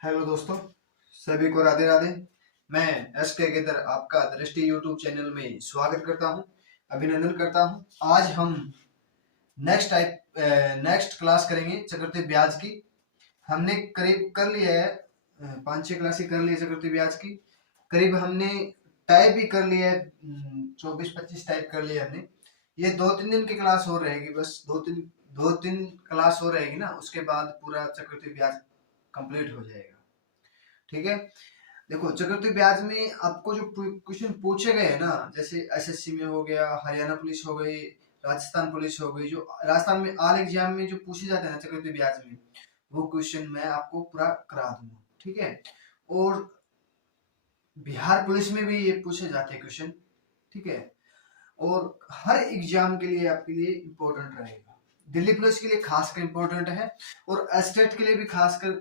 Hello दोस्तों, सभी को राधे राधे। मैं एस के गिदर आपका दृष्टि यूट्यूब चैनल में स्वागत करता हूं, अभिनंदन करता हूं। आज हम नेक्स्ट क्लास करेंगे चक्रवृद्धि ब्याज की। हमने करीब कर लिया है, 5-6 क्लासें कर ली है चक्रवृद्धि ब्याज की। करीब हमने टाइप भी कर लिया है, 24-25 टाइप कर लिया हमने। ये 2-3 दिन की क्लास हो रहेगी, बस दो तीन क्लास हो रहेगी ना, उसके बाद पूरा चक्रवृद्धि ब्याज कंप्लीट हो जाएगा। ठीक है। देखो, चक्रवृद्धि ब्याज में आपको जो क्वेश्चन पूछे गए हैं ना, जैसे एसएससी में हो गया, हरियाणा पुलिस हो गई, राजस्थान पुलिस हो गई, जो राजस्थान में ऑल एग्जाम में जो पूछे जाते हैं ना चक्रवृद्धि ब्याज में, वो क्वेश्चन मैं आपको पूरा करा दूंगा। ठीक है। और बिहार पुलिस में भी ये पूछे जाते हैं क्वेश्चन। ठीक है। और हर एग्जाम के लिए आपके लिए इम्पोर्टेंट रहेगा। दिल्ली पुलिस के लिए खासकर इम्पोर्टेंट है, और स्टेट के लिए भी खासकर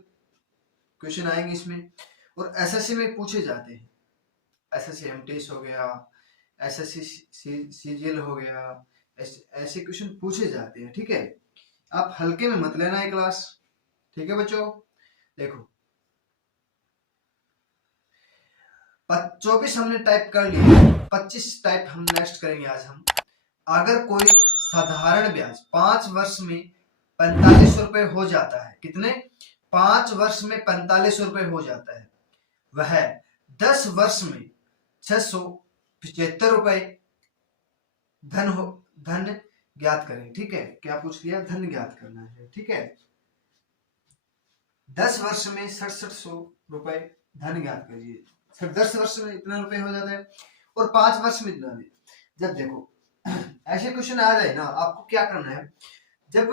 क्वेश्चन आएंगे इसमें। और एसएससी में पूछे जाते हैं, एसएससी एमटीएस हो गया, एसएससी सीजीएल हो गया, ऐसे क्वेश्चन पूछे जाते हैं। ठीक है। आप हल्के में मत लेना है क्लास। ठीक है बच्चों। देखो, 24 हमने टाइप कर लिया, 25 टाइप हम नेक्स्ट करेंगे आज हम। अगर कोई साधारण ब्याज 5 वर्ष में 45 रुपए हो जाता है, कितने? 5 वर्ष में 45 रुपए हो जाता है, वह 10 वर्ष में 675 रुपए धन ज्ञात करें। ठीक है। क्या पूछ लिया? धन ज्ञात करना है। ठीक है। 10 वर्ष में 6700 रुपए धन ज्ञात करिए। सिर्फ 10 वर्ष में इतना रुपए हो जाता है, और 5 वर्ष में इतना नहीं। जब देखो ऐसे क्वेश्चन आ जाए ना, आपको क्या करना है, जब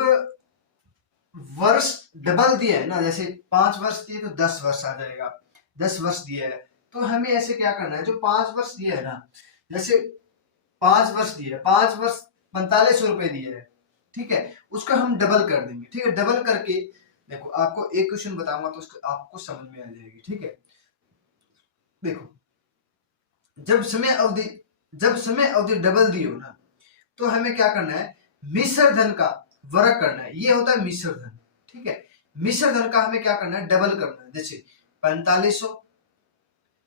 वर्ष डबल दिया है ना, जैसे 5 वर्ष दिए तो 10 वर्ष आ जाएगा, 10 वर्ष दिया है तो हमें ऐसे क्या करना है, जो 5 वर्ष दिया है ना, जैसे 5 वर्ष दिया है, 5 वर्ष 45 रुपए दिया है, ठीक है, उसका हम डबल कर देंगे। ठीक है। डबल करके देखो, आपको एक क्वेश्चन बताऊंगा तो उसको आपको समझ में आ जाएगी। ठीक है। देखो, जब समय अवधि डबल दी हो ना, तो हमें क्या करना है, मिश्र धन का वर्ग करना है। ये होता है मिश्र धन। ठीक है। मिश्र धन का हमें क्या करना है, डबल करना है। जैसे 4500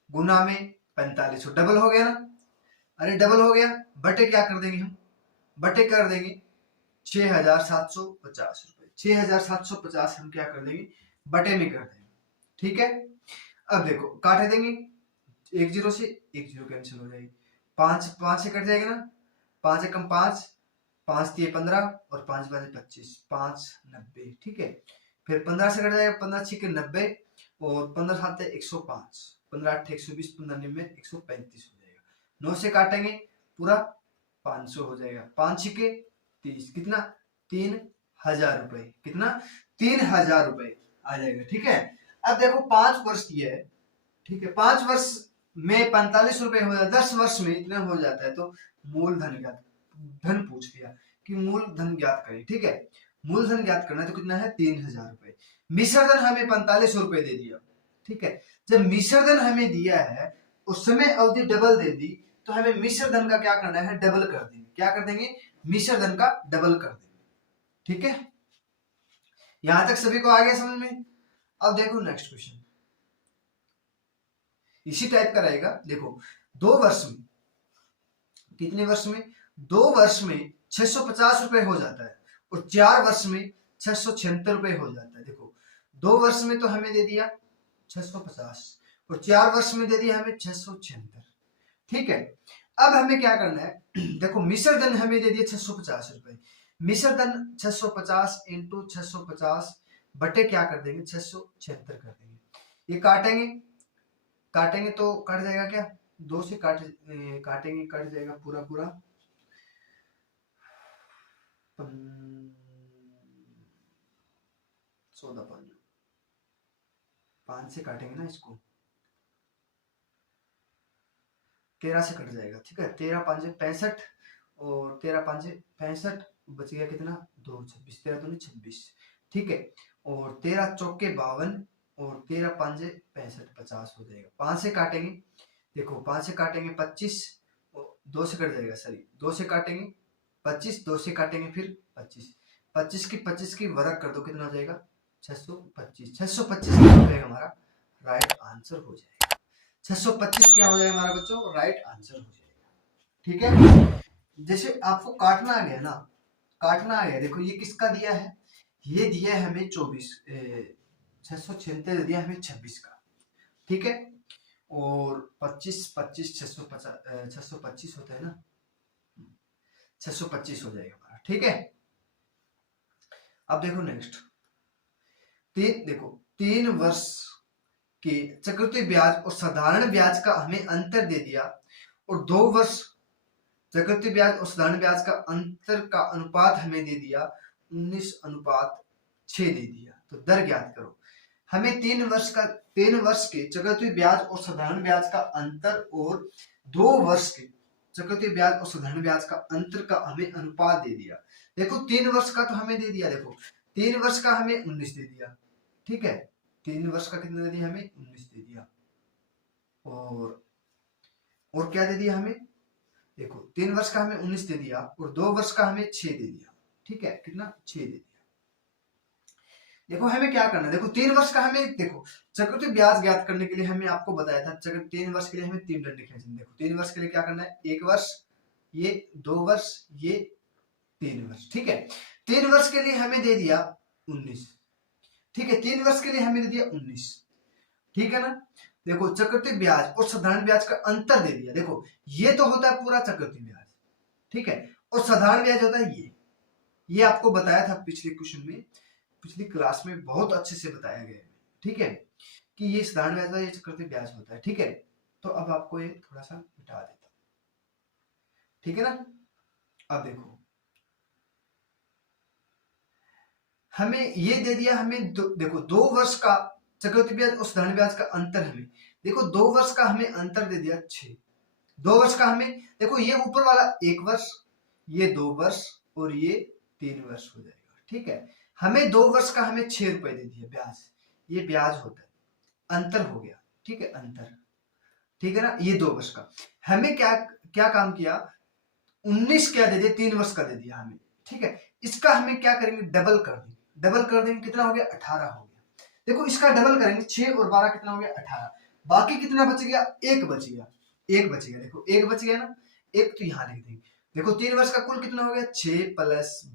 गुना में 4500, डबल हो गया ना। अरे डबल हो गया, बटे क्या कर देंगे हम, बटे कर देंगे 6750 रुपए। 6750 हम क्या कर देंगे, बटे में कर देंगे। ठीक है। अब देखो, काटे देंगे, एक जीरो से एक जीरो कैंसिल हो जाएगी, 5 से कट जाएगा ना, 5 एकम 5, 5 दिए 15, और 5 बजे 25, 590। ठीक है। फिर 15 से कट जाएगा, 15 छिके 90, और 15 सात 105, 15 8 120, 15 90 135 हो जाएगा। 9 से काटेंगे पूरा 500 हो जाएगा, 5 छिके 30, कितना? 3000 रुपए। कितना? 3000 रुपए आ जाएगा। ठीक है। अब देखो, 5 वर्ष दिया है। ठीक है। 5 वर्ष में 45 रुपए हो जाता है, 10 वर्ष में इतना हो जाता है, तो मूलधन ज्ञात, धन पूछ लिया कि मूलधन ज्ञात करें। ठीक है। मूलधन ज्ञात करना है तो कितना है, 3000 रुपए। मिश्र धन हमें 45 रुपए दे दिया। ठीक है। जब मिश्र धन हमें दिया है, उस समय अवधि डबल दे दी, तो हमें मिश्र धन का क्या करना है, डबल कर देंगे। क्या कर देंगे, मिश्र धन का डबल कर देंगे। ठीक है। यहां तक सभी को आ गया समझ में? अब देखो नेक्स्ट क्वेश्चन, इसी टाइप का रहेगा। देखो, 2 वर्ष में, कितने वर्ष में, 2 वर्ष में 650 रुपए हो जाता है, और 4 वर्ष में 676 रुपए हो जाता है। देखो, 2 वर्ष में तो हमें दे दिया 650, और 4 वर्ष में दे दिया हमें 676। ठीक है। अब हमें क्या करना है, देखो, मिश्र धन हमें दे दिया 650 रुपए। मिश्र धन 650 इंटू 650 बटे क्या कर देंगे, 676 कर देंगे। ये काटेंगे, काटेंगे तो कट जाएगा क्या, 2 से काटेंगे, कट जाएगा पूरा पूरा 5 से काटेंगे ना इसको, 13 से कट जाएगा। ठीक है। 13 5 65, और 13 5 65, बच गया कितना, 2 26, 13 2 26। ठीक है। और 13 चौके 52, और 13 5 65, 50 हो जाएगा। 5 से काटेंगे, देखो 5 से काटेंगे 25, 2 से कट जाएगा, सॉरी 2 से काटेंगे 25, 2 से काटेंगे फिर 25, 25 की वर्ग कर दो, कितना हो जाएगा, 625। 625 कितना हो जाएगा हमारा, राइट आंसर हो जाएगा। 625 क्या हो जाएगा हमारा बच्चों, राइट आंसर हो जाएगा। ठीक है, जैसे आपको काटना आ गया ना, काटना आ गया, देखो ये किसका दिया है, ये दिया है हमें 24, 676 दिया हमें 26 का, ठीक है, और 25 25 650 625 होता है ना, 625 हो जाएगा हमारा। ठीक है, अब देखो नेक्स्ट, देखो 3 वर्ष के चक्रवृद्धि ब्याज और साधारण ब्याज का हमें अंतर दे दिया, और 2 वर्ष चक्रवृद्धि ब्याज और साधारण ब्याज का अंतर का अनुपात हमें दे दिया 19:6 दे दिया। तो दर ज्ञात करो। हमें 3 वर्ष के चक्रवृद्धि ब्याज और साधारण ब्याज का अंतर और 2 वर्ष के चक्रवृद्धि ब्याज और साधारण ब्याज का अंतर का हमें अनुपात दे दिया। देखो 3 वर्ष का तो हमें दे दिया, देखो 3 वर्ष का हमें 19 दे दिया, ठीक है, 3 वर्ष का कितना दे दिया हमें, 19 दे दिया, और क्या दे दिया हमें, देखो 3 वर्ष का हमें 19 दे दिया और 2 वर्ष का हमें 6 दे दिया, ठीक है, कितना 6 दे दिया। देखो हमें क्या करना है, देखो 3 वर्ष का हमें, देखो चक्रवृद्धि ब्याज ज्ञात करने के लिए हमें आपको बताया था 3 वर्ष के लिए हमें 3 डंडे खींचने। देखो 3 वर्ष के लिए क्या करना है, 1 वर्ष, ये 2 वर्ष, ये 3 वर्ष, ठीक है। 3 वर्ष के लिए हमें दे दिया 19, ठीक है, 3 वर्ष के लिए हमें दे दिया 19, ठीक है ना। देखो चक्रवृद्धि ब्याज और साधारण ब्याज का अंतर दे दिया, देखो ये तो होता है पूरा चक्रवृद्धि ब्याज, ठीक है, और साधारण ब्याज होता है ये आपको बताया था पिछले क्वेश्चन में, पिछली क्लास में बहुत अच्छे से बताया गया है, ठीक है, कि ये साधारण ब्याज होता है, ये चक्रवृद्धि ब्याज होता है, ठीक है। तो अब आपको ये थोड़ा सा मिटा देता हूं, ठीक है ना। अब देखो हमें ये दे दिया, हमें देखो 2 वर्ष का चक्रवृद्धि ब्याज और साधारण ब्याज का अंतर, हमें देखो 2 वर्ष का हमें अंतर दे दिया 6, 2 वर्ष का हमें, देखो ये ऊपर वाला 1 वर्ष, ये 2 वर्ष और ये 3 वर्ष हो जाएगा, ठीक है। हमें 2 वर्ष का हमें 6 रुपए दे दिया ब्याज, ये ब्याज होता है, अंतर हो गया, ठीक है, अंतर, ठीक है ना। ये 2 वर्ष का हमें क्या क्या काम किया, 19 क्या दे दिया, 3 वर्ष का दे दिया हमें, ठीक है। इसका हमें क्या करेंगे, डबल कर देंगे, डबल कर देंगे, कितना हो गया 18 हो गया। देखो इसका डबल करेंगे, 6 और 12 कितना हो गया 18, बाकी कितना बच गया, एक बच गया, एक बच गया, देखो एक बच गया ना, एक तो यहाँ लिख देंगे। देखो 3 वर्ष का कुल कितना हो गया, 6 +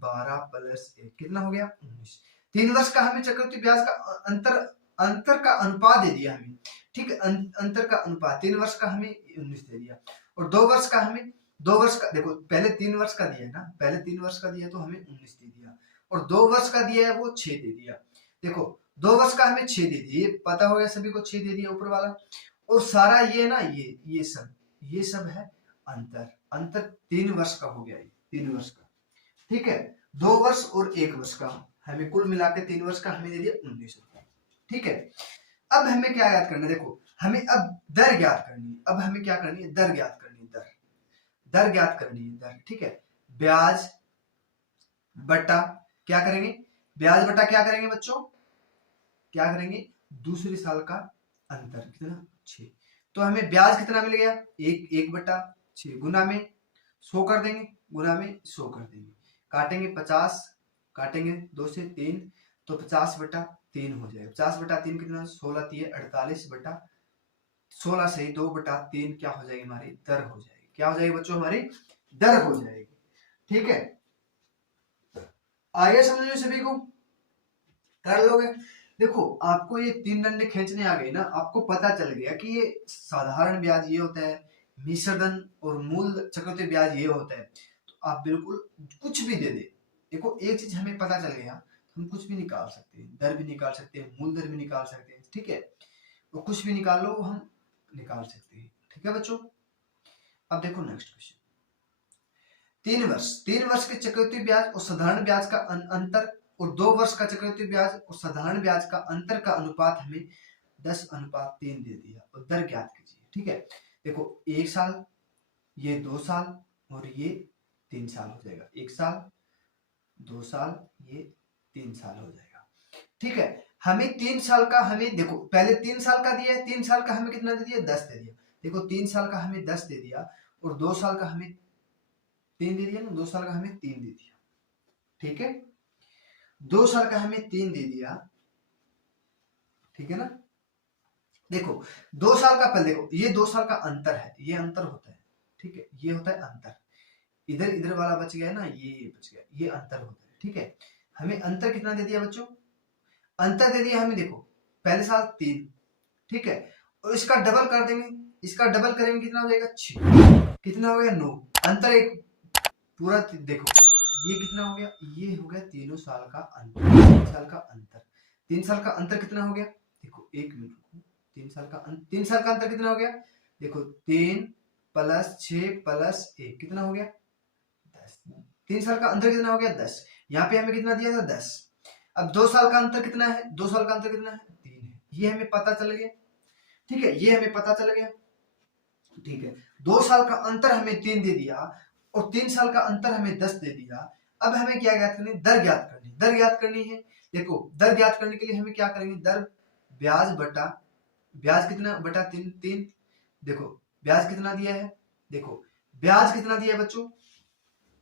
12 + 1 कितना हो गया 19। 3 वर्ष का हमें चक्रवृद्धि ब्याज का अंतर का अनुपात दे दिया हमें, ठीक है, अंतर का अनुपात 3 वर्ष का हमें 19 दे दिया, और 2 वर्ष का हमें, 2 वर्ष का देखो पहले 3 वर्ष का दिया है ना, पहले 3 वर्ष का दिया तो हमें 19 दे दिया, और 2 वर्ष का दिया है वो 6 दे दिया। देखो 2 वर्ष का हमें 6 दे दिया, ये पता हो गया सभी को, 6 दे दिया ऊपर वाला, और सारा ये ना, ये सब है अंतर, अंतर 3 वर्ष का हो गया, ये 3 वर्ष का, ठीक है। 2 वर्ष और 1 वर्ष का हमें कुल मिला के 3 वर्ष का हमें दे दिया 19 रुपए, ठीक है। अब हमें क्या याद करना है, देखो हमें अब दर ज्ञात करनी है, अब हमें क्या करनी है, दर ज्ञात करनी है, दर ज्ञात करनी है, दर, ठीक है। ब्याज बटा क्या करेंगे, ब्याज बटा क्या करेंगे बच्चों, क्या करेंगे, दूसरे साल का अंतर कितना 6, तो हमें ब्याज कितना मिल गया, 1/6 गुना में 100 कर देंगे, गुना में 100 कर देंगे, काटेंगे 50, काटेंगे 2 से 3, तो 50/3 हो जाएगा, 50/3 कितना, 16 3 48/16 से 2/3 क्या हो जाएगी, हमारी दर हो जाएगी, क्या हो जाएगी बच्चों, हमारी दर हो जाएगी, ठीक है। आइए समझ लो, सभी को कर लोगे। देखो आपको ये 3 डंडे खींचने आ गए ना, आपको पता चल गया कि ये साधारण ब्याज ये होता है, मिश्रधन और मूल चक्रवृद्धि ब्याज ये होता है, तो आप बिल्कुल कुछ भी दे दे, देखो एक चीज हमें पता चल गया, हम कुछ भी निकाल सकते हैं, दर भी निकाल सकते हैं, मूल दर भी निकाल सकते हैं, ठीक है, तो कुछ भी निकाल लो हम निकाल सकते हैं, ठीक है बच्चों। अब देखो नेक्स्ट क्वेश्चन, 3 वर्ष के चक्रवृद्धि ब्याज और साधारण ब्याज का अंतर, और 2 वर्ष का चक्रवृद्धि ब्याज और साधारण ब्याज का अंतर का अनुपात हमें 10:3 दे दिया, और दर ज्ञात कीजिए, ठीक है। देखो 1 साल, ये 2 साल और ये 3 साल हो जाएगा, 1 साल 2 साल ये 3 साल हो जाएगा, ठीक है। हमें 3 साल का, हमें देखो पहले 3 साल का दिया है, 3 साल का हमें कितना दे दिया, 10 दे दिया, देखो 3 साल का हमें 10 दे दिया, और 2 साल का हमें 3 दे दिया ना, 2 साल का हमें 3 दे दिया, ठीक है, 2 साल का हमें 3 दे दिया, ठीक है ना। देखो 2 साल का पहले देखो, ये 2 साल का अंतर है, ये अंतर होता है, ठीक है, ये होता है अंतर, इधर इधर वाला बच गया ना, ये बच गया, ये अंतर होता है, ठीक है। हमें अंतर कितना दे दिया बच्चों, अंतर दे दिया हमें, देखो पहले साल 3, ठीक है, और इसका डबल कर देंगे, इसका डबल करेंगे कितना हो जाएगा 6, कितना हो गया 9, अंतर एक पूरा देखो ये कितना हो गया, ये हो गया 3 साल का अंतर, 3 साल का अंतर, 3 साल का अंतर कितना हो गया, देखो 1 मिनट, 3 साल का 3 साल का अंतर कितना हो गया, देखो 3 + 6 + 1 कितना हो गया 10, 3 साल का अंतर कितना हो गया 10, यहाँ पे हमें कितना दिया था 10। अब 2 साल का अंतर कितना है, 2 साल का अंतर कितना है 3 है, ये हमें पता चल गया, ठीक है, ये हमें पता चल गया, ठीक है। 2 साल का अंतर हमें 3 दे दिया और 3 साल का अंतर हमें 10 दे दिया। अब हमें क्या ज्ञात करनी, दर ज्ञात करनी, दर ज्ञात करनी है। देखो दर ज्ञात करने के लिए हमें क्या करेंगे, दर ब्याज बटा, ब्याज कितना बटा 3, 3, देखो ब्याज कितना दिया है, देखो ब्याज कितना दिया है बच्चों,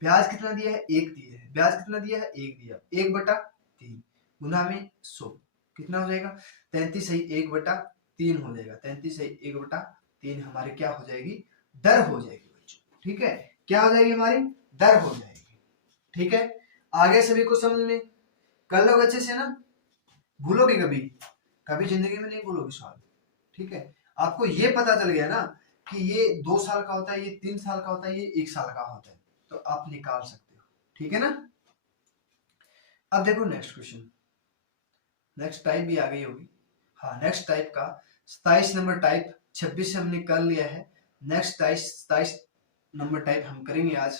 ब्याज कितना दिया है 1 दिया है, ब्याज कितना दिया है 1 दिया, 1/3 गुना में 100 कितना हो जाएगा 33 सही 1/3 हो जाएगा, 33 सही 1/3 हमारे क्या हो जाएगी, दर हो जाएगी बच्चों, ठीक है, क्या हो जाएगी हमारी दर हो जाएगी, ठीक है। आगे सभी को समझ में कर लो अच्छे से ना, भूलोगे कभी, कभी जिंदगी में नहीं भूलोगे सवाल, ठीक है। आपको ये पता चल गया ना कि ये 2 साल का होता है, ये 3 साल का होता है, ये 1 साल का होता है, तो आप निकाल सकते हो, ठीक है ना। अब देखो नेक्स्ट क्वेश्चन, नेक्स्ट टाइप भी आ गई होगी, हाँ नेक्स्ट टाइप का 27 नंबर टाइप, 26 से हमने कर लिया है, नेक्स्ट 27 नंबर टाइप हम करेंगे आज,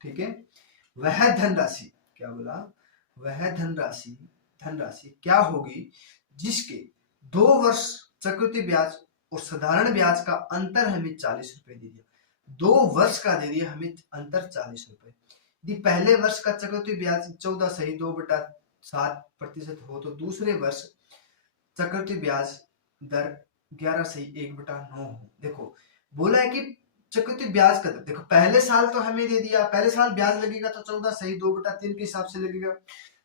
ठीक है। वह धनराशि, क्या बोला, वह धनराशि, धनराशि क्या होगी जिसके 2 वर्ष चक्रवृद्धि ब्याज और साधारण ब्याज का अंतर हमें 40 रुपए दे दिया, 2 वर्ष का दे दिया हमें अंतर 40 रुपए, यदि पहले वर्ष का चक्रवृद्धि ब्याज 14 सही 2/7% हो तो दूसरे वर्ष चक्रवृद्धि ब्याज दर 11 सही 1/9 हो। देखो बोला है कि चक्रवृद्धि ब्याज का दर, देखो पहले साल तो हमें दे दिया, पहले साल ब्याज लगेगा तो 14 सही 2/3 के हिसाब से लगेगा,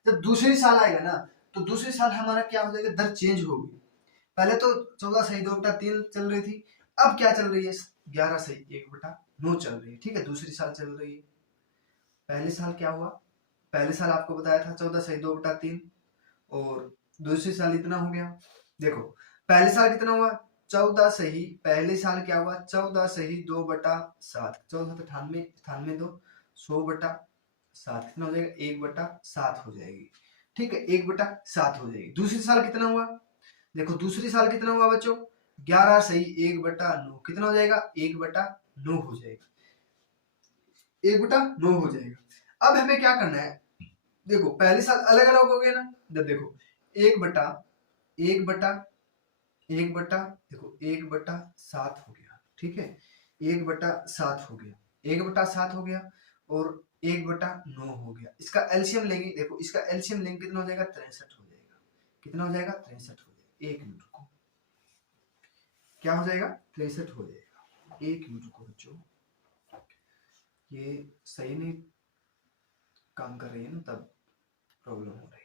जब दूसरी साल आएगा ना तो दूसरी साल हमारा क्या हो जाएगा, दर चेंज होगी, पहले तो 14 सही 2/3 चल रही थी, अब क्या चल रही है 11 सही 1/9 चल रही है, ठीक है, दूसरी साल चल रही है। पहले साल क्या हुआ, पहले साल आपको बताया था 14 सही 2/3 और दूसरी साल इतना हो गया, देखो पहले साल कितना हुआ 14 सही, पहले साल क्या हुआ 14 सही 2/7, 14 98 98 2 100/7 कितना हो जाएगा 1/7 हो जाएगी, ठीक है 1/7 हो जाएगी। दूसरी साल कितना हुआ, देखो दूसरी साल कितना हुआ बच्चों 11 सही 1/9 कितना हो जाएगा 1/9 हो जाएगा, 1/9 हो जाएगा। अब हमें क्या करना है, देखो पहले साल अलग अलग हो गए ना, जब देखो 1/1/1 देखो 1/7 हो गया, ठीक है 1/7 हो गया, 1/7 हो गया और 1/9 हो गया, इसका एलसीएम लेंगे, देखो इसका एलसीएम लेंगे कितना हो जाएगा 63 हो जाएगा, कितना हो जाएगा 63 हो जाएगा, 1 मिनट रुको, क्या हो जाएगा 63 हो जाएगा, 1 मिनट रुको बच्चों, ये सही नहीं काम कर रही है ना तब प्रॉब्लम हो रही है।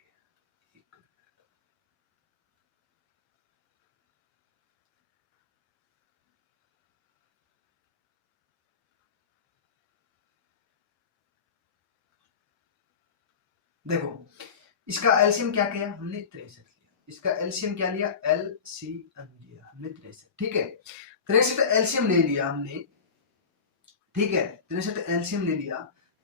देखो इसका एलसीएम क्या किया हमने 63 लिया, इसका एलसीएम क्या लिया एलसीएम लिया हमने 63, ठीक है 63 एलसीएम ले लिया हमने, ठीक है 63 एलसीएम ले लिया,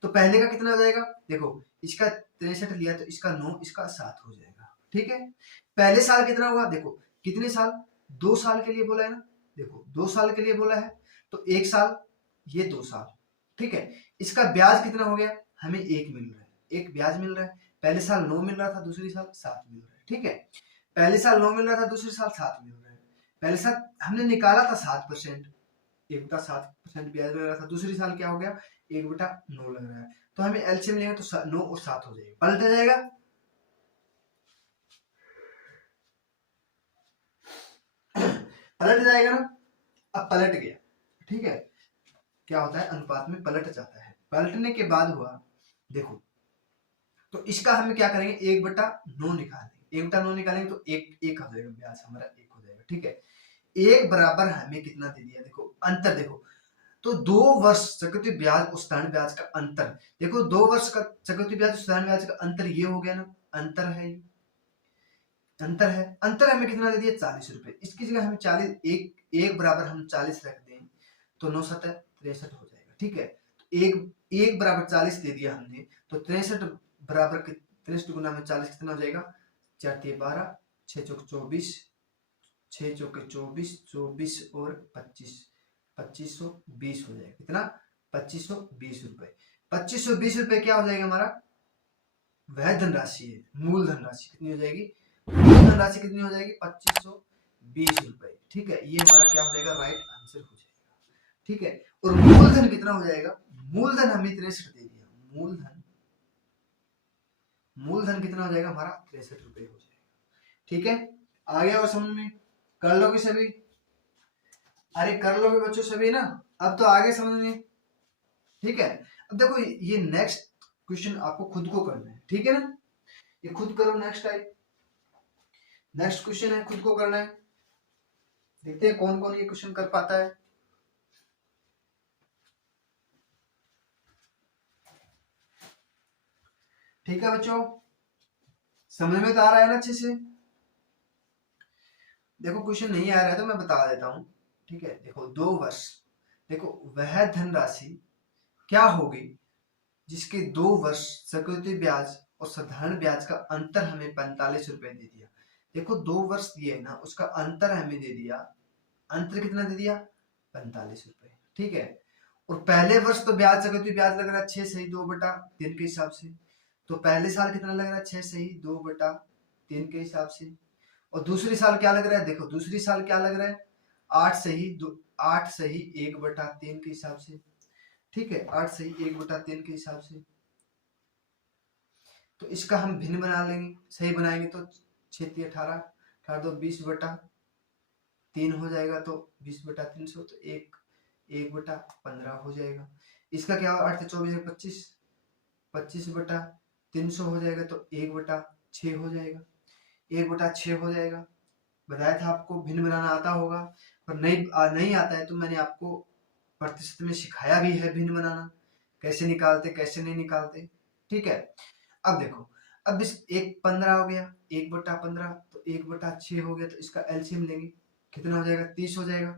तो पहले का कितना हो जाएगा, देखो इसका 63 लिया तो इसका 9 इसका 7 हो जाएगा, ठीक है। पहले साल कितना हुआ, देखो कितने साल 2 साल के लिए बोला है ना, देखो 2 साल के लिए बोला है तो 1 साल ये 2 साल, ठीक है। इसका ब्याज कितना हो गया हमें 1 मिल रहा है, 1 ब्याज मिल रहा है, पहले साल 9 मिल रहा था दूसरी साल 7 मिल रहा है, ठीक है पहले साल 9 मिल रहा था दूसरी साल 7 मिल रहा है, पहले साल हमने निकाला था 7%, 1/7% ब्याज लग रहा था, दूसरी साल क्या हो गया 1/9 लग रहा है, तो हमें एलसीएम लेंगे तो 9 और 7 हो जाएगा, पलट जाएगा, पलट जाएगा ना, अब पलट गया, ठीक है क्या होता है अनुपात में पलट जाता है, पलटने के बाद हुआ देखो, तो इसका हम क्या करेंगे 1/9 निकालेंगे, 1/9 निकालेंगे तो एक हो जाएगा ब्याज हमारा 1 हो जाएगा, ठीक है एक बराबर हमें कितना दे दिया, देखो अंतर देखो, तो 2 वर्ष चक्रवृद्धि ब्याज और साधारण ब्याज का अंतर, देखो 2 वर्ष का चक्रवृद्धि ब्याज और साधारण ब्याज का अंतर ये हो गया ना, अंतर है ये, अंतर है, अंतर हमें कितना दे दिया 40 रुपए, इसकी जगह हमें 40 एक बराबर हम 40 रख दें तो 9 7 63 हो जाएगा, ठीक है। तो एक बराबर 40 दे दिया हमने, तो 63 बराबर 63 गुना में 40 कितना हो जाएगा, 4 3 12 6 चौक 24 6 चौके 24 24 और 25 2520 हो जाएगा, कितना 2520 रुपए। 2520 रुपए क्या हो जाएगा हमारा, वह धनराशि है, मूल धनराशि कितनी हो जाएगी, मूल धनराशि कितनी हो जाएगी 2520 रुपए, ठीक है। ये हमारा क्या हो जाएगा, राइट आंसर हो जाएगा, ठीक है। और मूलधन कितना हो जाएगा, मूलधन हमने 63 दे दिया, मूलधन कितना हो जाएगा हमारा 63 रुपए हो जाएगा, ठीक है। आगे और समझ में कर लोगे सभी, अरे कर लोगे बच्चों सभी ना, अब तो आगे समझ में, ठीक है। अब देखो ये नेक्स्ट क्वेश्चन आपको खुद को करना है, ठीक है ना, ये खुद करो, नेक्स्ट टाइप, नेक्स्ट क्वेश्चन है खुद को करना है, देखते हैं कौन कौन ये क्वेश्चन कर पाता है। ठीक है बच्चों, समझ में तो आ रहा है ना अच्छे से, देखो क्वेश्चन नहीं आ रहा है तो मैं बता देता हूं, ठीक है। देखो 2 वर्ष, देखो वह धनराशि क्या होगी जिसके 2 वर्ष चक्रवृद्धि ब्याज और साधारण ब्याज का अंतर हमें 45 रुपए दे दिया, देखो 2 वर्ष दिए ना, उसका अंतर हमें दे दिया, अंतर कितना दे दिया 45 रुपए, ठीक है। और पहले वर्ष तो ब्याज चक्रवृद्धि ब्याज लग रहा है 6 सही 2/3 के हिसाब से, तो पहले साल कितना लग रहा है 6 सही 2/3 के हिसाब से, और दूसरी साल क्या लग रहा है, देखो दूसरी साल क्या लग रहा है 8 सही 1/3 के हिसाब से, ठीक है, 8 सही 1/3 के हिसाब से। तो इसका हम भिन्न बना लेंगे, सही बनाएंगे तो 6 3 18 18 2 20/3 हो जाएगा, तो 20/300 तो 1/15 हो जाएगा। इसका क्या होगा 8 24 25 25/300 हो जाएगा, तो 1/6 हो जाएगा, 1/6 हो जाएगा। बताया था आपको भिन्न बनाना आता होगा, पर नहीं आता है तो मैंने आपको प्रतिशत में सिखाया भी है भिन्न बनाना, कैसे निकालते कैसे नहीं निकालते, ठीक है। अब देखो, अब इस 1/15 हो गया, 1/15 तो 1/6 हो गया, तो इसका एलसीएम लेंगे, कितना हो जाएगा 30 हो जाएगा,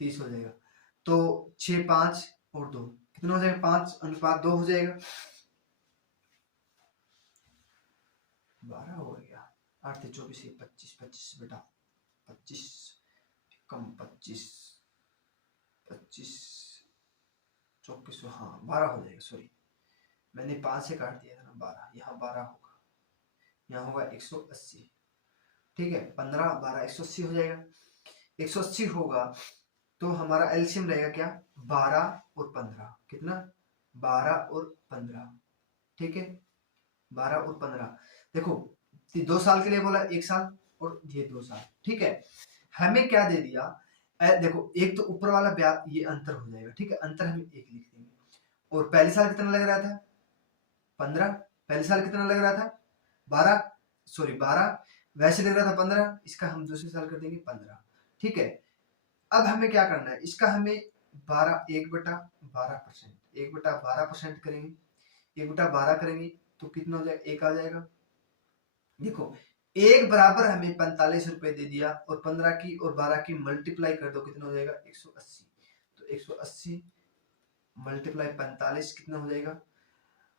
30 हो जाएगा, तो 6 5 और 2 कितना हो जाएगा 5:2 हो जाएगा, 12 हो गया, 8 24 25 25/25 कम 25 25 24 हाँ 12 हो जाएगा, सॉरी मैंने 5 से काट दिया था ना, 12 यहाँ 12 होगा, यहाँ होगा 180, ठीक है, 15 12 180 हो जाएगा, 180 होगा तो हमारा एलसीएम रहेगा क्या 12 और 15, कितना 12 और 15, ठीक है, 12 और 15, देखो 2 साल के लिए बोला, 1 साल और ये 2 साल, ठीक है। हमें क्या दे दिया, देखो एक तो ऊपर वाला ब्याज ये अंतर हो जाएगा, ठीक है, अंतर हम 1 लिख देंगे, और पहले साल कितना लग रहा था 15, पहले साल कितना लग रहा था 12, सॉरी 12, वैसे लग रहा था 15, इसका हम दूसरे साल कर देंगे 15, ठीक है। अब हमें क्या करना है, इसका हमें 12 1/12%, 1/12% करेंगे, 1/12 करेंगे तो कितना हो जाएगा 1 आ जाएगा, देखो एक बराबर हमें 45 रुपए दे दिया, और 15 की और 12 की मल्टीप्लाई कर दो कितना हो जाएगा 180, तो 180 मल्टीप्लाई 45 कितना हो जाएगा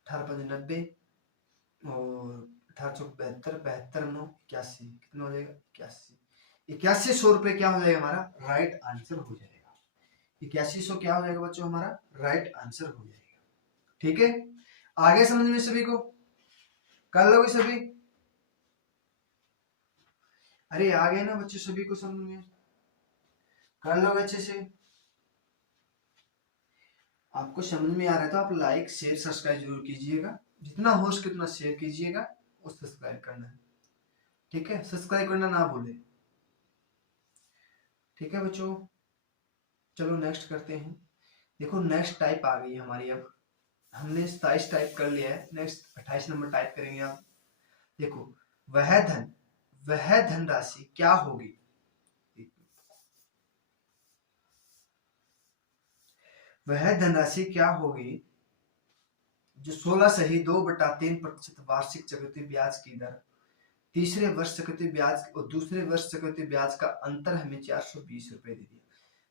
18 5 90 और 18 चौक 72 72 9 81 कितना हो जाएगा 81, 8100 रुपए क्या हो जाएगा हमारा राइट आंसर हो जाएगा, 8100 क्या हो जाएगा बच्चों हमारा राइट आंसर हो जाएगा, ठीक है। आगे समझ में सभी को, कर लोगे सभी, अरे आ गए ना बच्चे सभी को समझ में, कर लोगे अच्छे से, आपको समझ में आ रहा है तो आप लाइक शेयर सब्सक्राइब जरूर कीजिएगा, जितना हो सके उतना शेयर कीजिएगा और सब्सक्राइब करना है, ठीक है, सब्सक्राइब करना ना भूले, ठीक है बच्चों। चलो नेक्स्ट करते हैं, देखो नेक्स्ट टाइप आ गई हमारी, अब हमने 27 टाइप कर लिया है, नेक्स्ट 28 नंबर टाइप करेंगे आप, देखो वह धनराशि क्या होगी, वह धनराशि क्या होगी जो 16 सही 2/3% वार्षिक चक्रवृद्धि ब्याज की दर, तीसरे वर्ष चक्रवृद्धि ब्याज और दूसरे वर्ष चक्रवृद्धि ब्याज का अंतर हमें 420 रुपए दे दिया।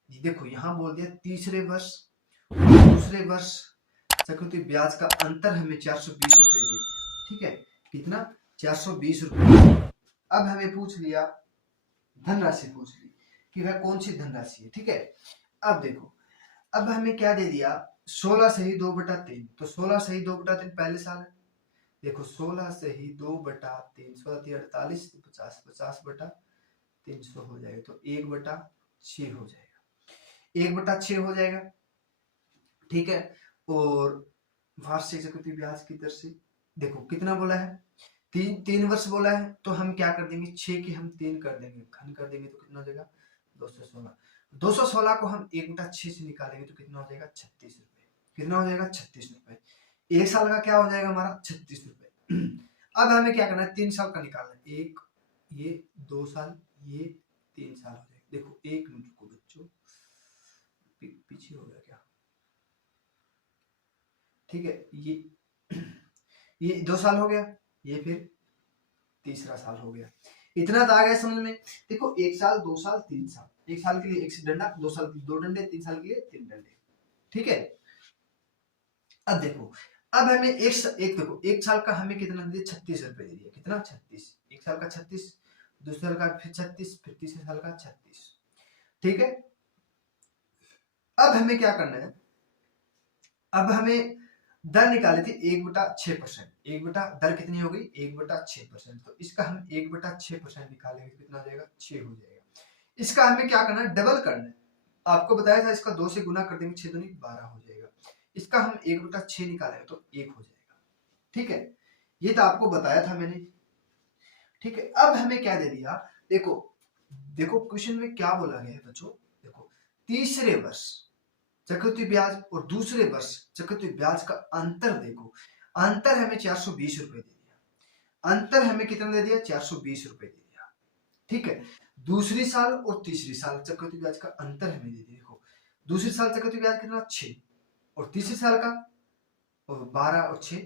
जी देखो यहाँ बोल दिया तीसरे वर्ष दूसरे वर्ष चक्रवृद्धि ब्याज का अंतर हमें 420 रुपए दे दिया। ठीक है, कितना 420 रुपए। अब हमें पूछ लिया धनराशि, पूछ ली कि वह कौन सी धनराशि है। ठीक है, अब देखो अब हमें क्या दे दिया 16 सही 2/3, तो 16 सही 2/3 पहले साल है। देखो 16 सही 2/3, 16 × 3 = 48, 50 हो जाएगा, तो 1/6 हो जाएगा, 1/6 हो जाएगा। ठीक है, और वार्षिक चक्रवृद्धि ब्याज की दर से देखो कितना बोला है, 3 वर्ष बोला है, तो हम क्या कर देंगे 6 की हम 3 कर देंगे, घन कर देंगे तो कितना हो जाएगा 216। 216 को हम 1/6 से निकालेंगे तो कितना हो जाएगा 36 रुपए। कितना हो जाएगा 36 रुपए। एक साल का क्या हो जाएगा हमारा 36 रुपए। अब हमें क्या करना है 3 साल का निकालना है, एक ये 2 साल ये 3 साल हो जाएगा। देखो 1 मिनट को बच्चों पीछे हो गया क्या, ठीक है, ये 2 साल हो गया, ये फिर तीसरा साल हो गया। इतना तो आ गया समझ में। देखो 1 साल 2 साल 3 साल, 1 साल के लिए 1 डंडा, 2 साल के लिए 2 डंडे, 3 साल के लिए 3 डंडे। ठीक है, अब देखो अब हमें एक देखो 1 साल का हमें कितना दे दिया 36 रुपए दे दिया। कितना 36, 1 साल का 36, दूसरे साल का फिर 36, फिर तीसरे साल का 36। ठीक है, अब हमें क्या करना है, अब हमें दर निकाली थी 1/6%। दर कितनी हो गई 1/6%, तो इसका हम 1/6% निकालेंगे कितना हो जाएगा 6 हो जाएगा। इसका हमें क्या करना है डबल करना है, आपको बताया था इसका 2 से गुना कर देंगे 6 दूनी 12 हो जाएगा। इसका हम 1/6 निकालेंगे तो 1 हो जाएगा। ठीक है, ये तो आपको बताया था मैंने। ठीक है, अब हमें क्या दे दिया, देखो देखो क्वेश्चन में क्या बोला गया है बच्चों, देखो तीसरे वर्ष चक्रवृद्धि ब्याज और दूसरे वर्ष चक्रवृद्धि ब्याज का अंतर, देखो अंतर हमें 420 रुपए दे दिया। अंतर हमें कितना दे दिया 420 रुपए दे दिया। ठीक है, दूसरी साल और तीसरी साल चक्रवृद्धि ब्याज का अंतर हमें दे दिया। देखो दूसरी साल चक्रवृद्धि ब्याज कितना 6, और तीसरी साल का और 12 और 6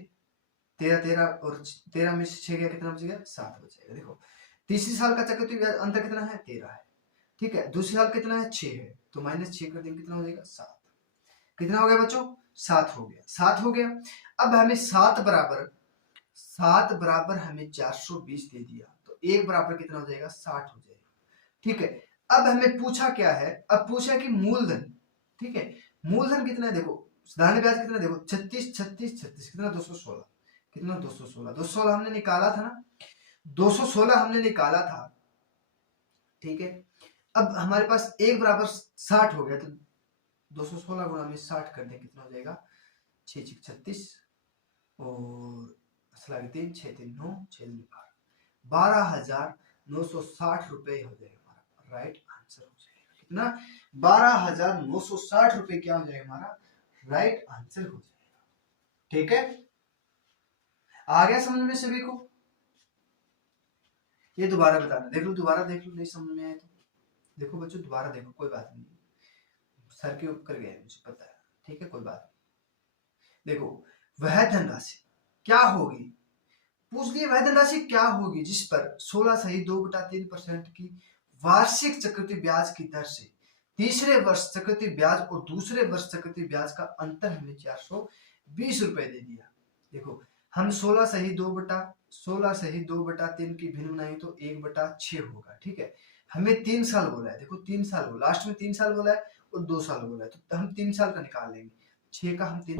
13, 13 और 13 में से 6 गया कितना बचेगा 7 बचेगा। देखो तीसरी साल का चक्रवृद्धि ब्याज अंतर कितना है 13 है। ठीक है, दूसरी साल कितना है 6 है, तो -6 कर देंगे कितना हो जाएगा 7। कितना हो गया बच्चों 7 हो गया, 7 हो गया। अब हमें 7 बराबर हमें 420 दे दिया, तो 1 बराबर कितना हो जाएगा 60 हो जाएगा। ठीक है, अब हमें पूछा क्या है, अब पूछा कि मूलधन। ठीक है, मूलधन कितना है, देखो साधारण ब्याज कितना, देखो 36 36 36 कितना 216, कितना 216, 216 हमने निकाला था ना, 216 हमने निकाला था। ठीक है, अब हमारे पास 1 बराबर 60 हो गया, तो 216 गुणा में 60 कर दें कितना हो जाएगा 6 6 36 और 3 6 3 9 6 12,960 रुपए हो जाएगा हमारा राइट आंसर हो जाएगा। कितना 12,960 रुपए क्या हो जाएगा हमारा राइट आंसर हो जाएगा। ठीक है, आ गया समझ में सभी को। ये दोबारा बताना, देख लो दोबारा देख लो, नहीं समझ में आया तो देखो बच्चों दोबारा देखो, कोई बात नहीं, सर के ऊपर गए मुझे पता है। ठीक है, कोई बात नहीं। देखो वह धनराशि क्या होगी, पूछ लिए वह धनराशि क्या होगी जिस पर 16 सही 2/3% की वार्षिक चक्रवृद्धि ब्याज की दर से तीसरे वर्ष चक्रवृद्धि ब्याज और दूसरे वर्ष चक्रवृद्धि ब्याज का अंतर हमें 420 रुपए दे दिया। देखो हम 16 सही 2/3 की भिन्न बनाएंगे तो 1/6 होगा। ठीक है, हमें 3 साल बोला है, देखो 3 साल बोला, लास्ट में 3 साल बोला है और 2 साल बोला है, तो हम 3 साल का निकाल लेंगे। 6 का हम 3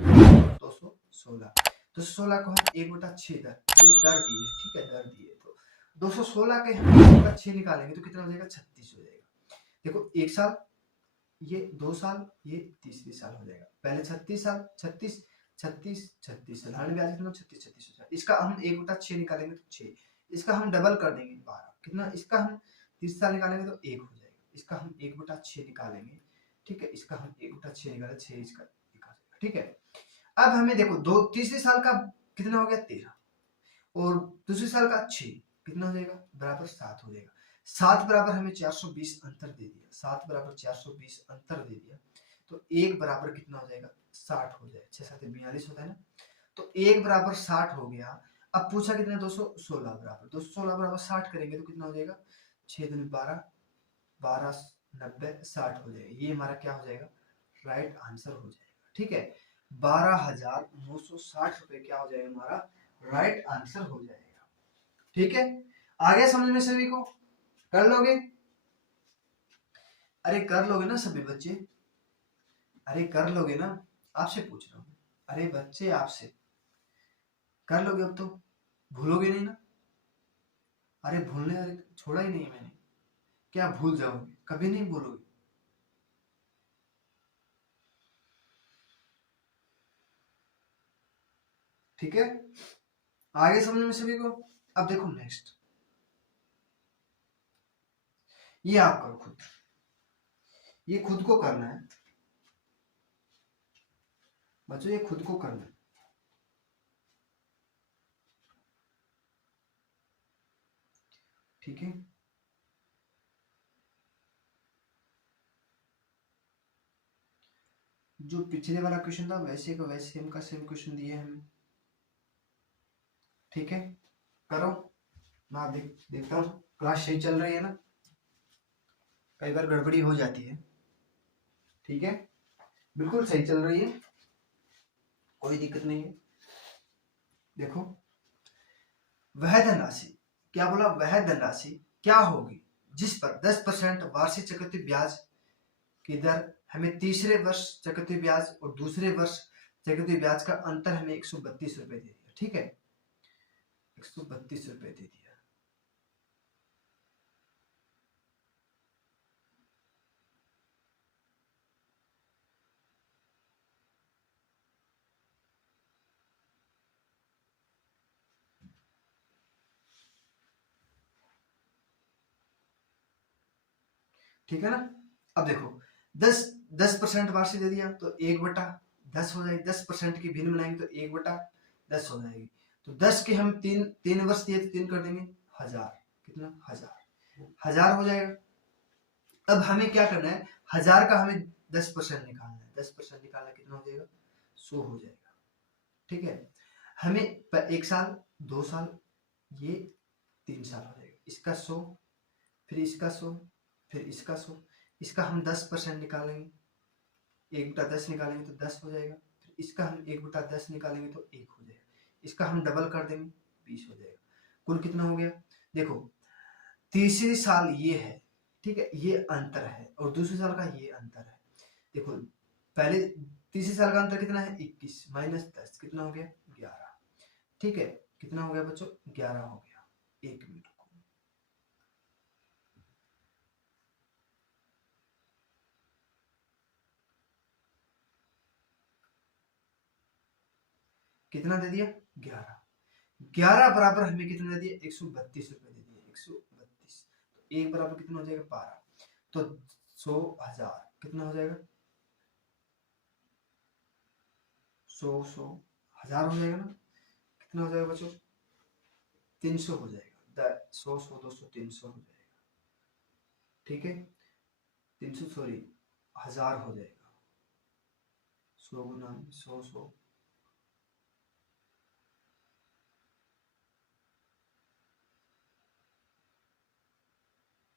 216, 216 को हम 1/6 दर, ये दर दी है। ठीक है, दर दी है, तो 216 के हम 1/6 निकालेंगे तो कितना हो जाएगा 36 हो जाएगा। देखो 1 साल ये 2 साल ये तीसरी साल हो जाएगा, पहले 36 साल 36 36 36 साधारण ब्याज कितना 36 36 हो जाएगा। इसका हम 1/6 निकालेंगे तो 6, इसका हम डबल कर देंगे 12, कितना इसका हम तीसरे साल निकालेंगे तो 1 हो जाएगा, इसका हम 1/6 निकालेंगे। ठीक है, इसका हम 1/6 निकाले 6 इसका 1 आ जाएगा। ठीक है, अब हमें देखो दो तीसरे साल का कितना हो गया 13 और दूसरे साल का 6 कितना हो जाएगा बराबर 7 हो जाएगा। 7 बराबर हमें 420 अंतर दे दिया, 7 बराबर 420 अंतर दे दिया, तो 1 बराबर कितना हो जाएगा 60 हो जाएगा। 6 7 42 होता है ना, तो 1 बराबर 60 हो गया। अब पूछा कितना 216 बराबर 216 बराबर 60 करेंगे तो कितना हो जाएगा 6 दूनी 12 12 90 60 हो जाएगा। ये हमारा क्या हो जाएगा राइट आंसर हो जाएगा। ठीक है 12,960 रुपए क्या हो जाएगा हमारा राइट आंसर हो जाएगा। ठीक है आगे समझ में सभी को कर लोगे? अरे कर लोगे ना सभी बच्चे? अरे कर लोगे ना? आपसे पूछ रहा हूँ, अरे बच्चे आपसे कर लोगे? अब तो भूलोगे नहीं ना? अरे भूलने अरे छोड़ा ही नहीं है मैंने, क्या भूल जाओगे? कभी नहीं भूलोगे। ठीक है आगे समझ में सभी को? अब देखो नेक्स्ट, ये आप करो खुद, ये खुद को करना है बच्चों, ये खुद को करना है। ठीक है जो पिछले वाला क्वेश्चन था वैसे का वैसे सेम का सेम क्वेश्चन दिए हमें। ठीक है करो ना, देखता हूँ क्लास सही चल रही है ना, कई बार गड़बड़ी हो जाती है। ठीक है बिल्कुल सही चल रही है, कोई दिक्कत नहीं है। देखो वह धनराशि, क्या बोला? वह धनराशि क्या होगी जिस पर 10% वार्षिक चक्रवृद्धि ब्याज की दर हमें तीसरे वर्ष चक्रवृद्धि ब्याज और दूसरे वर्ष चक्रवृद्धि ब्याज का अंतर हमें 132 रुपए दे दिया। ठीक है 132 रुपए दे दिया। ठीक है ना? अब देखो 10% वार्षिक दे दिया तो 1/10 हो जाएगी। 10% की भिन्न बनाएंगे तो 1/10 हो जाएगी। तो 10 के हम तीन वर्ष दिए तो 3 कर देंगे 1000, कितना 1000 हो जाएगा। अब हमें क्या करना है 1000 का हमें 10% निकालना है। 10% निकालना कितना हो जाएगा 100 हो जाएगा। ठीक है हमें 1 साल 2 साल ये 3 साल हो जाएगा। इसका 100 फिर इसका 100 फिर इसका 100, इसका हम 10% निकालेंगे 1/10 निकालेंगे तो 10 हो जाएगा। फिर इसका हम 1/10 निकालेंगे तो 1 हो जाएगा। इसका हम डबल कर देंगे 20 हो जाएगा। कुल कितना हो गया? देखो तीसरे साल ये है, ठीक है ये अंतर है, और दूसरे साल का ये अंतर है। देखो पहले तीसरे साल का अंतर कितना है 21 माइनस 10 कितना हो गया 11। ठीक है कितना हो गया बच्चों 11 हो गया। 1 मिनट कितना दे दिया 11 बराबर हमें कितना दे दिया 132 रुपए दे दिया 132। तो 1 बराबर कितना हो जाएगा 12, तो 100,000 कितना हो जाएगा 100,000 हो जाएगा ना। कितना हो जाएगा बच्चों 300 हो जाएगा। 100 100 200 300 हो जाएगा। ठीक है 300 सॉरी 1000 हो जाएगा। 100 गुना 100 100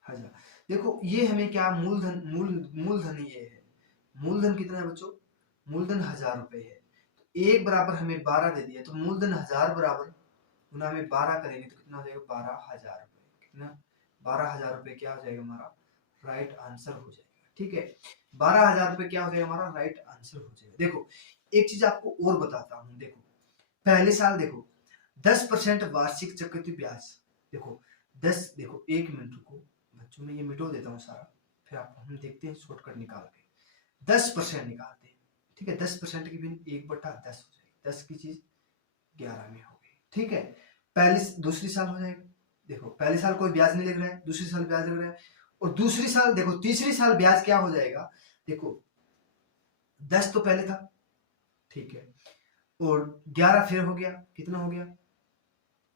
1000। देखो ये हमें क्या मूलधन ये है। मूलधन कितना है बच्चों? मूलधन 1000 रुपए है। तो 1 बराबर हमें 12 दे दिया, तो मूलधन 1000 बराबर गुना में 12 करेंगे तो कितना हो जाएगा 12,000 रुपए। कितना 12,000 रुपए क्या हो जाएगा हमारा राइट आंसर हो जाएगा। ठीक है 12,000 रुपए क्या हो जाएगा हमारा राइट आंसर हो जाएगा। देखो एक चीज आपको और बताता हूँ। देखो पहले साल देखो 10% वार्षिक चक्रवृद्धि ब्याज। देखो 10 देखो 1 मिनट रुको बच्चों, में ये मिटो देता हूँ सारा, फिर आप हम देखते हैं शॉर्टकट निकाल के 10% निकालते हैं। ठीक है 10% की भी 1/10 हो जाएगी। 10 की चीज 11 में हो गई। ठीक है पहले दूसरी साल हो जाएगा। देखो पहले साल कोई ब्याज नहीं लग रहा है, दूसरी साल ब्याज लग रहा है, और दूसरी साल देखो तीसरी साल ब्याज क्या हो जाएगा। देखो 10 तो पहले था, ठीक है, और 11 फिर हो गया, कितना हो गया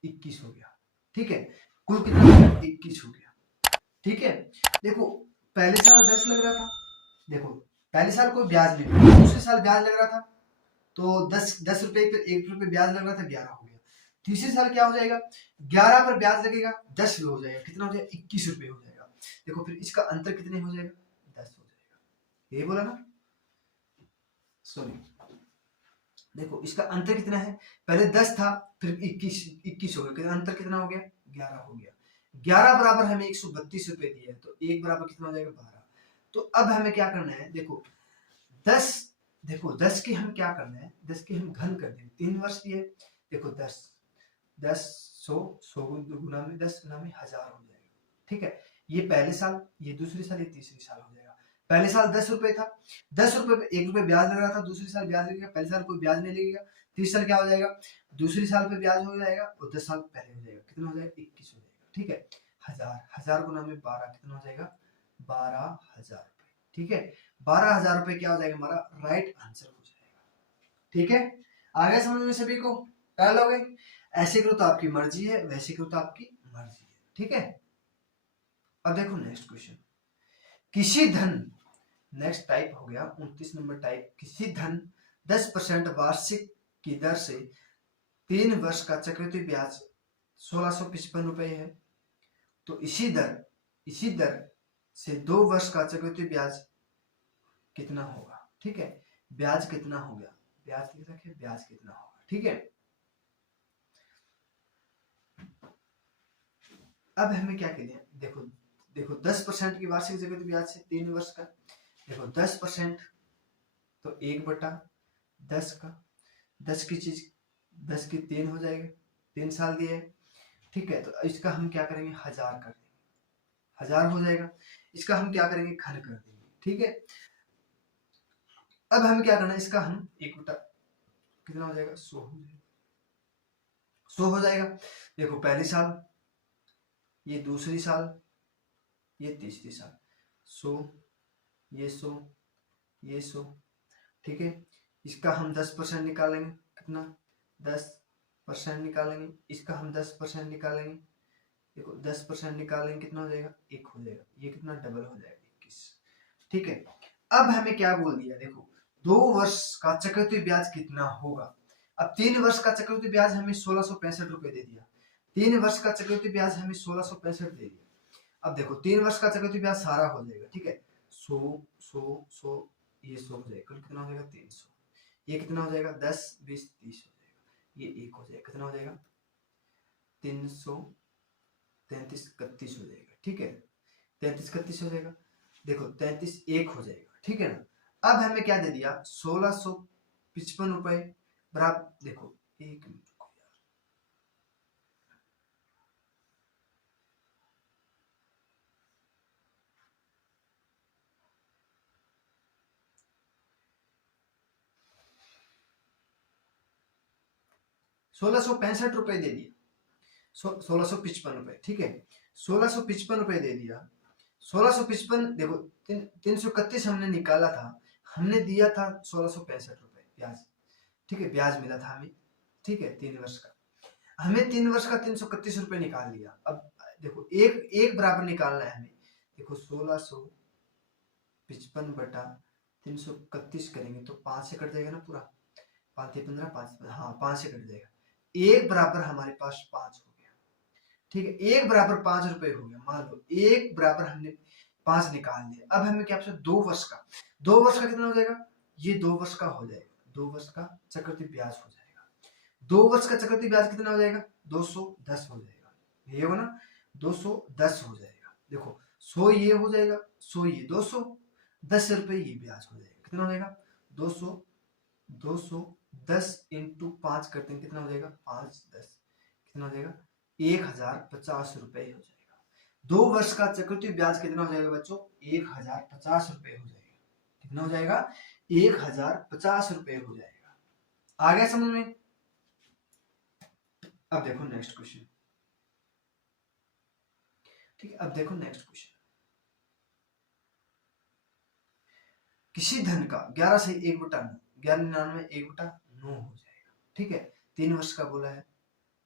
21 हो गया। ठीक है कुल कितना हो गया 21 हो गया। ठीक है देखो पहले साल 10 लग रहा था, देखो पहले साल कोई ब्याज नहीं मिला, दूसरे साल ब्याज लग रहा था तो 10 रुपए पे 1 रुपए ब्याज लग रहा था, 11 हो गया। तीसरे साल क्या हो जाएगा, 11 पर ब्याज लगेगा 10 हो जाएगा, कितना हो जाएगा 21 रुपए हो जाएगा। देखो फिर इसका अंतर कितने हो जाएगा, 10 हो जाएगा, ये बोला ना, सॉरी देखो इसका अंतर कितना है, पहले 10 था फिर 21 हो गया, अंतर कितना हो गया 11 हो गया। 11 बराबर हमें 132 रुपए दिए है, तो 1 बराबर कितना हो जाएगा 12। तो अब हमें क्या करना है, देखो 10, देखो 10 की हम क्या करना है, 10 की हम घन कर देंगे, 3 वर्ष दिए, देखो 10 10 100 गुना में 10 गुना में 1000 हो जाएगा, ठीक है। ये पहले साल, ये दूसरे साल, ये तीसरे साल हो जाएगा। पहले साल 10 रुपए था, 10 रुपए पे 1 रुपए ब्याज लग रहा था, दूसरे साल ब्याज लगेगा, पहले साल कोई ब्याज नहीं लगेगा, तीसरे साल क्या हो जाएगा, दूसरे साल पे ब्याज हो जाएगा और 10 साल पहले हो जाएगा, कितना हो जाएगा 21 हो जाएगा, ठीक है। 1000 गुना में 12 कितना हो जाएगा 12,000 रुपए, ठीक है। 12,000 रुपए क्या हो जाएगा हमारा राइट आंसर हो जाएगा, ठीक है। आगे समझ में सभी को, कर लोगे, ऐसे करो तो आपकी मर्जी है, वैसे करो तो आपकी मर्जी है, ठीक है। अब देखो नेक्स्ट क्वेश्चन, किसी धन, नेक्स्ट टाइप हो गया 29 नंबर टाइप, किसी धन 10% वार्षिक की दर से 3 वर्ष का चक्रवृद्धि ब्याज 1655 रुपए है, तो इसी दर से 2 वर्ष का चक्रवृद्धि ब्याज कितना होगा, ठीक है। ब्याज कितना हो गया, ब्याज लिख रखे, ब्याज कितना होगा, ठीक है। अब हमें क्या कहते हैं, देखो 10% की वार्षिक चक्रवृद्धि ब्याज से 3 वर्ष का, देखो 10% तो 1/10 का, 10 की चीज 10 की 3 हो जाएगा, 3 साल दिए, ठीक है। तो इसका हम क्या करेंगे 1000 कर देंगे, 1000 हो जाएगा, इसका हम क्या करेंगे घन कर देंगे, ठीक है। अब हमें क्या करना है, इसका हम 1/, कितना हो जाएगा 100 हो जाएगा, 100 हो जाएगा। देखो पहली साल, ये दूसरी साल, ये तीसरी साल, 100, ये 100, ये 100, ठीक है। इसका हम 10% निकालेंगे, कितना 10% निकालेंगे, इसका हम 10% निकालेंगे, देखो 10% निकालेंगे कितना हो जाएगा 1 हो जाएगा, ये कितना डबल हो जाएगा 21, ठीक है। अब हमें क्या बोल दिया, देखो 2 वर्ष का चक्रवृद्धि ब्याज कितना होगा। अब 3 वर्ष का चक्रवृद्धि ब्याज हमें 1665 रुपए दे दिया, 3 वर्ष का चक्रवृद्धि ब्याज हमें 1665 दे दिया। अब देखो 3 वर्ष का चक्रवृद्धि ब्याज सारा हो जाएगा, ठीक है, 100 100 100, ये 100 हो जाएगा, कितना हो जाएगा 300, ये कितना हो जाएगा 10 20 30 हो जाएगा, ये 1 हो जाएगा, कितना हो जाएगा 333 31 हो जाएगा, ठीक है, 33 31 हो जाएगा। देखो 33 1 हो जाएगा, ठीक है ना। अब हमें क्या दे दिया 1655 रुपए बराबर, देखो 1 मिनट, 1665 रुपए दे दिया, 1655 रुपए, ठीक है, 1655 रुपए दे दिया, 1655, देखो 331 हमने निकाला था, हमने दिया था 1665 रुपए ब्याज, ठीक है, ब्याज मिला था हमें, ठीक है, 3 वर्ष का, हमें 3 वर्ष का 331 रुपए निकाल लिया। अब देखो एक बराबर निकालना है हमें, देखो 1655 बटा 331 करेंगे तो 5 से कट जाएगा ना पूरा, 5 15 5, हाँ 5 से कट जाएगा, एक बराबर हमारे पास 5 हो गया, ठीक है, एक बराबर 5 रुपए हो गया, मान लो एक बराबर हमने 5 निकाल लिया। अब हमें क्या पूछा 2 वर्ष का, 2 वर्ष का कितना हो जाएगा, ये 2 वर्ष का हो जाएगा, 2 वर्ष का चक्रवृद्धि ब्याज हो जाएगा, 2 वर्ष का चक्रवृद्धि ब्याज कितना हो जाएगा 210 हो जाएगा, ये होगा ना 210 हो जाएगा। देखो 100 ये हो जाएगा, 100 ये 210 रुपए ये ब्याज हो जाएगा, कितना हो जाएगा 210 इंटू 5 करते हैं, कितना हो जाएगा 5 10, कितना हो जाएगा 1050 रुपए हो जाएगा। 2 वर्ष का चक्रवृद्धि ब्याज कितना हो जाएगा बच्चों 1050 रुपए हो जाएगा, कितना हो जाएगा 1050 रुपए हो जाएगा। आ गया समझ में। अब देखो नेक्स्ट क्वेश्चन, ठीक है, अब देखो नेक्स्ट क्वेश्चन, किसी धन का 11 से 1/9, 1199 1/9 हो जाएगा, ठीक है, 3 वर्ष का बोला है,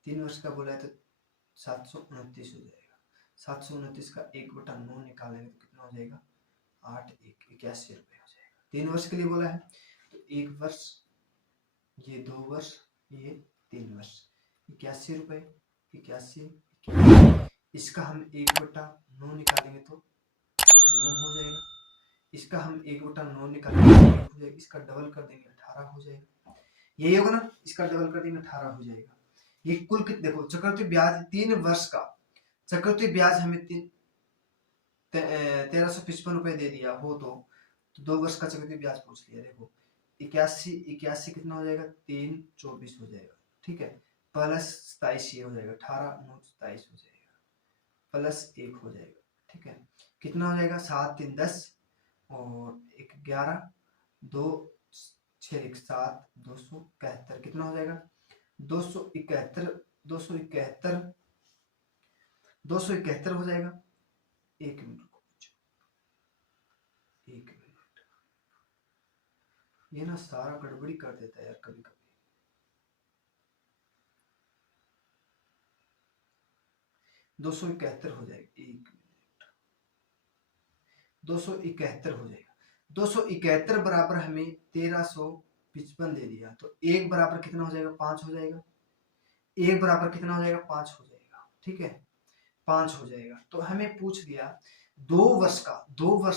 3 वर्ष का बोला है तो 729 हो जाएगा, 729 का 1/9 निकालेंगे तो कितना हो जाएगा 8 1 81 रुपए हो जाएगा, 3 वर्ष के लिए बोला है, तो 1 वर्ष, ये 2 वर्ष, ये 3 वर्ष, 81 रुपए, 81, इसका हम 1/9 निकालेंगे तो 9 हो जाएगा, इसका हम 1/9 निकालेंगे तो 1 हो जाएगा, इसका डबल कर देंगे 18 हो जाएगा, यही होगा ना, इसका डबल कर देंगे 18 हो जाएगा। ये कुल कितने, देखो चक्रवृद्धि ब्याज 3 वर्ष का चक्रवृद्धि ब्याज हमें 1355 रुपए दे दिया हो, तो 2 वर्ष का चक्रवृद्धि ब्याज पूछ लिया। देखो 81 कितना हो जाएगा, 3 24 हो जाएगा, ठीक है, प्लस 27 ये हो जाएगा, 18 9 27 हो जाएगा, प्लस 1 हो जाएगा, ठीक है, कितना हो जाएगा, 7 3 10 और 1 11 2 6 1 7 271, कितना हो जाएगा, 271 271 हो जाएगा। 1 मिनट, ये ना सारा गड़बड़ी कर देता है यार कभी कभी। 271 हो जाएगा, 1 मिनट, 271 हो जाएगा। 271 बराबर हमें 1355 दे दिया, तो 1 बराबर कितना हो जाएगा, 5 हो जाएगा, 1 बराबर कितना हो जाएगा, 5 हो जाएगा, ठीक है, 5 हो जाएगा। तो हमें पूछ लिया 2 वर्ष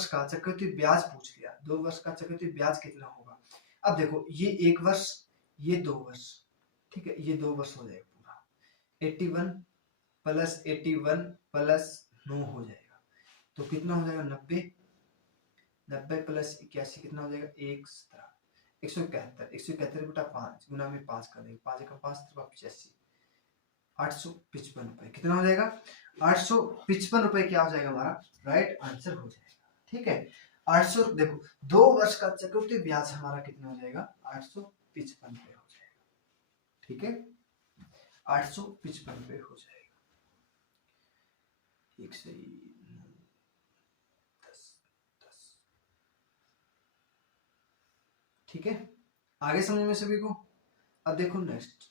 का चक्रवृद्धि ब्याज पूछ लिया, 2 वर्ष का चक्रवृद्धि ब्याज कितना होगा। अब देखो ये 1 वर्ष, ये 2 वर्ष, ठीक है, ये 2 वर्ष हो जाएगा पूरा, 81 प्लस 81 प्लस 9 हो जाएगा, तो कितना हो जाएगा, 90 प्लस 81 कितना हो जाएगा, 171 बटा 5 गुना में 5 कर देंगे, 5 का 5 85, 855 रुपए, कितना हो जाएगा, 855 रुपए क्या हो जाएगा, हमारा राइट आंसर हो जाएगा, ठीक है। 800, देखो 2 वर्ष का चक्रवृद्धि ब्याज हमारा कितना हो जाएगा, 855 रुपए हो जाएगा, ठीक है, 855 रुपए हो जाएगा। एक से 10, ठीक है, आगे समझ में सभी को। अब देखो नेक्स्ट,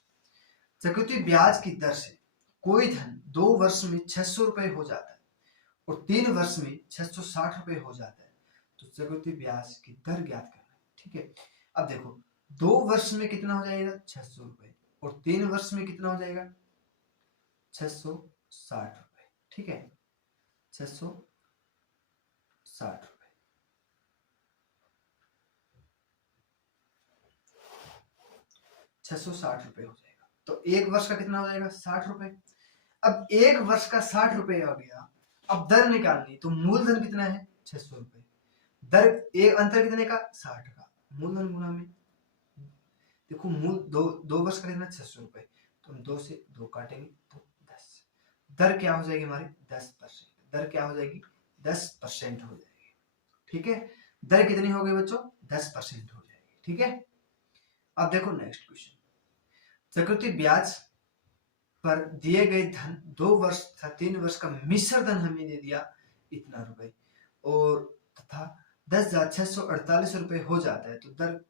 चक्रवृद्धि ब्याज की दर से कोई धन 2 वर्ष में 600 रुपए हो जाता है और 3 वर्ष में 660 रुपए हो जाता है, तो चक्रवृद्धि ब्याज की दर ज्ञात करना है, ठीक है। अब देखो 2 वर्ष में कितना हो जाएगा, 600 रुपए, और 3 वर्ष में कितना हो जाएगा, 660 रुपए, ठीक है, 660 रुपए, 660 रुपए हो जाएगा। तो 1 वर्ष का कितना हो जाएगा, 60 रुपए। अब 1 वर्ष का 60 रुपए आ गया, अब दर निकालनी, तो मूलधन कितना है, 600 रुपए, दर एक अंतर कितने का, 60 का, मूलधन गुना में, देखो मूल 2 वर्ष का कितना, 600 रुपए, तो हम 2 से 2 काटेंगे तो 10, दर क्या हो जाएगी हमारी, 10%, दर क्या हो जाएगी, 10% हो जाएगी, ठीक है, दर कितनी हो गई बच्चों, 10% हो जाएगी, ठीक है। अब देखो नेक्स्ट क्वेश्चन, चक्रवृद्धि ब्याज पर दिए गए धन 2 वर्ष तथा 3 वर्ष का मिश्र धन हमें दे दिया इतना रुपए, और तथा 10,648 रुपए हो जाता है, तो दर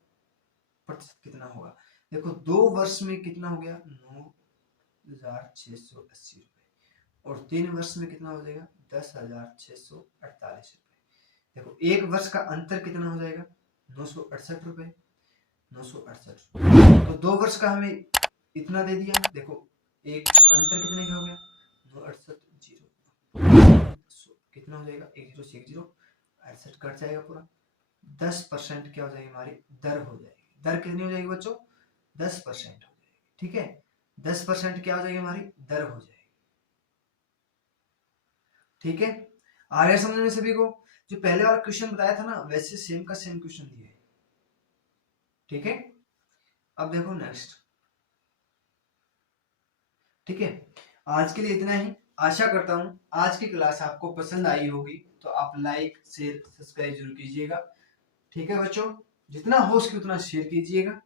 प्रतिशत कितना होगा। देखो 2 वर्ष में कितना हो गया, 9,680 रुपए, और 3 वर्ष में कितना हो जाएगा, 10,648 रुपए। देखो 1 वर्ष का अंतर कितना हो जाएगा, 968 रुपए, 968, तो 2 वर्ष का हमें इतना दे दिया। देखो एक अंतर कितने का हो गया, 968 कितना हो जाएगा, 10 से 10 68 कट जाएगा पूरा, 10% क्या हो जाएगी हमारी दर हो जाएगी। दर कितनी हो जाएगी बच्चों, 10% हो जाएगी, ठीक है, 10% क्या हो जाएगी हमारी दर हो जाएगी, ठीक है। आगे समझ में सभी को, जो पहले वाला क्वेश्चन बताया था ना, वैसे सेम का सेम क्वेश्चन दिया है, ठीक है। अब देखो नेक्स्ट, ठीक है, आज के लिए इतना ही। आशा करता हूं आज की क्लास आपको पसंद आई होगी, तो आप लाइक शेयर सब्सक्राइब जरूर कीजिएगा, ठीक है बच्चों, जितना हो सके उतना शेयर कीजिएगा।